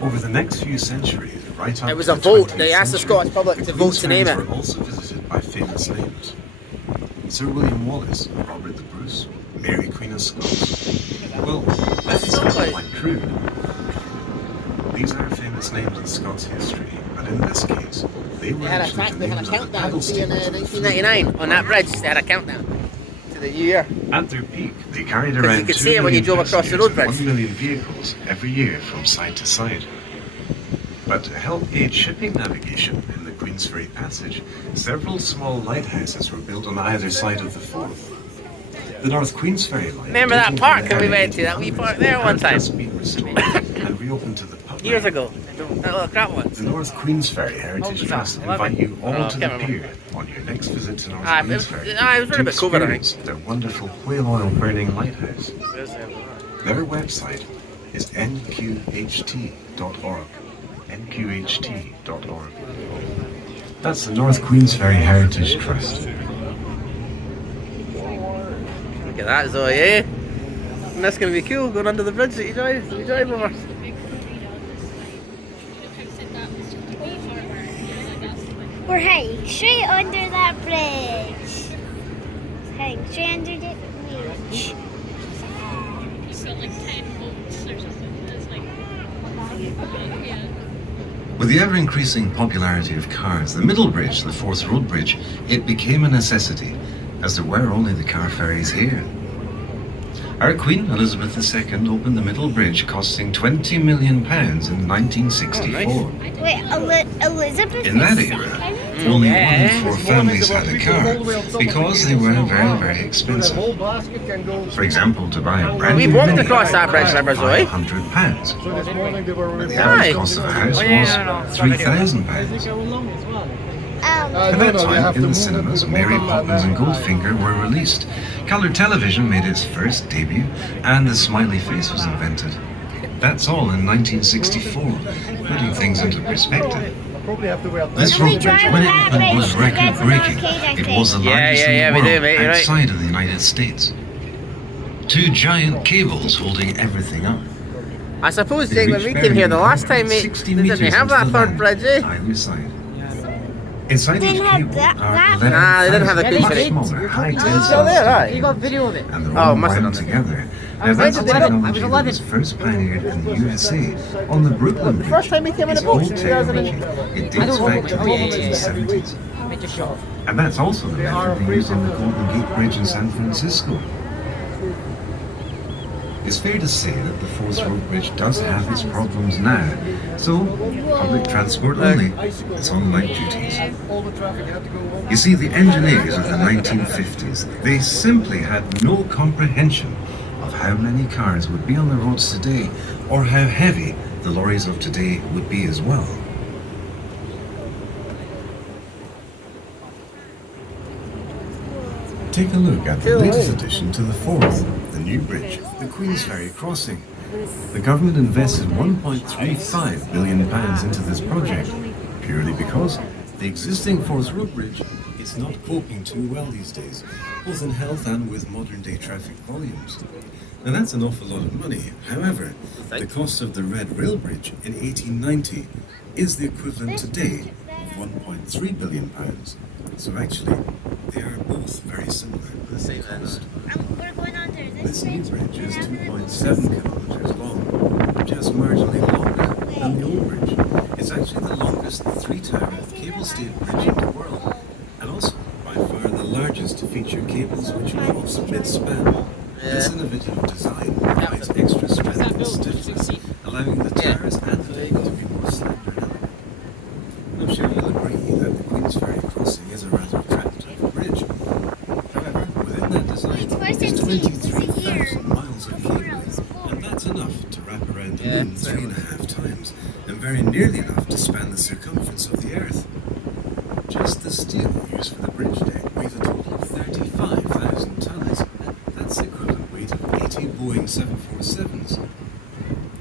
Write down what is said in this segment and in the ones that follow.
Over the next few centuries, right up It was to a the vote. 20th They asked the century, Scottish public the to vote to name Queensferries it. were also visited by famous names. Sir William Wallace, Robert the Bruce, Mary Queen of Scots. Well, that sounds quite true. These are famous names in Scots history, but in this case, they were actually the names of the paddle steamers of the fleet. 1999 on that bridge. They had a countdown to the year. At their peak, they carried 'Cause you around could 2 see it when you million drove across the passengers road and bridge. 1 million vehicles every year from side to side. But to help aid shipping navigation in the Queensferry Passage, several small lighthouses were built on either side of the Firth. The North Queensferry line. Remember that dating from park the that we early went to, that wee 1800s, park there one had time? just been restored and reopened to the public. Years ago. That little crap one. The North Queensferry Heritage Trust invite you all to the pier on your next visit to North Queensferry it was really a to bit covered, I think. experience their wonderful whale oil burning lighthouse. Their website is nqht.org. nqht.org. That's the North Queensferry Heritage Trust. Look at that, Zoe, eh? And that's going to be cool, going under the bridge that you drive over. We're heading straight under that bridge. Heading straight under the bridge. It's got like 10 boats or something. It's like, yeah. With the ever-increasing popularity of cars, the middle bridge, the Forth Road Bridge, it became a necessity, as there were only the car ferries here. Our Queen Elizabeth II opened the middle bridge, costing £20 million in 1964. Wait, Elizabeth? In that era, only 1 in 4 families had a car, because they were very, very expensive. For example, to buy a brand new We walked Mini across that bridge, never, Zoe. £500. But the average cost of a house was £3,000. At that time, in the cinemas, Mary Poppins and Goldfinger were released. Colour television made its first debut, and the smiley face was invented. That's all in 1964, putting things into perspective. This road bridge, when it opened, was record-breaking. It was the largest in the world outside of the United States. 2 giant cables holding everything up. I suppose, Jake, when we came here the last time, mate, they didn't have that third bridge, eh? Either side. Inside each Didn't have cable that- are that- 11 Nah, they didn't have the much Queensferry. smaller, high Still tensile there, right? steel You got video of it. and they're Oh, all must have wound done it. together. Now was that's 11. I was technology that 11. was first pioneered in the USA on the Brooklyn Bridge. First time we came in It's a boat, old 2008. technology. It dates back to the 1870s. And that's also the method they use on the Golden Gate Bridge in San Francisco. It's fair to say that the Forth Road Bridge does have its problems now, so public transport only, it's on light duties. You see, the engineers of the 1950s, they simply had no comprehension of how many cars would be on the roads today, or how heavy the lorries of today would be as well. Take a look at the latest addition to the Forth, the new bridge, the Queensferry Crossing. The government invested £1.35 billion into this project, purely because the existing Forth Road Bridge is not coping too well these days, both in health and with modern-day traffic volumes. Now that's an awful lot of money. However, the cost of the Red Rail Bridge in 1890 is the equivalent today of £1.3 billion. So actually, they are both very similar. The same cost. We're going under This new bridge is 2.7 kilometers long, just marginally longer than the old bridge. It's actually the longest 3-tower cable-stayed bridge in the world, and also by far the largest to feature cables which cross mid-span. This innovative design provides extra strength and stiffness, allowing the towers and the deck to be more slender and elegant. I'm sure you'll agree that the Queensferry Crossing is a rather attractive bridge. However, within that design is 23,000 miles of cable, and that's enough to wrap around the moon 3.5 times, and very nearly enough to span the circumference of the Earth. Just the steel used for the bridge deck weighs a total of 35,000 tons. That's the equivalent weight of 80 Boeing 747s.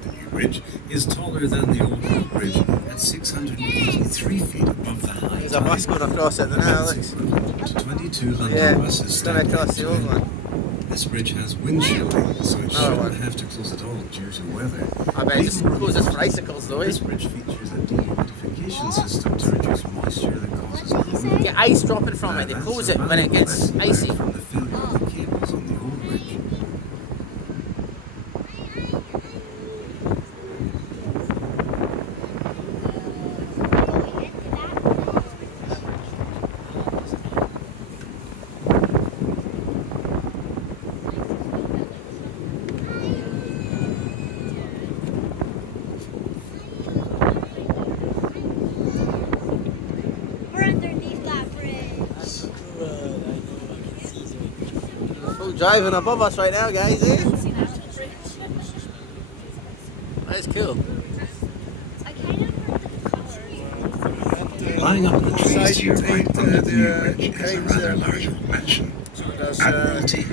The new bridge is taller than the old road bridge at 683 feet above the high There's a bus going across it now, Alex. equivalent to 22 London Yeah, buses it's going standing across the old end-to-end. one. A This bridge has wind shielding, so it Another shouldn't one. have to close at all due to weather. I bet it's Even closes for icicles though, eh? This bridge features a dehumidification system to reduce moisture that causes corrosion. Get ice dropping from it, they That's close a it when it valuable gets lesson icy. learned from the failure of the cables on the old bridge. We're underneath that bridge. Full driving above us right now, guys, eh? See that bridge? That's cool. I kind of heard the colors. Lying up in the trees to your right Side under the new eight, bridge is a Haynes, rather large mansion. So that's Admiralty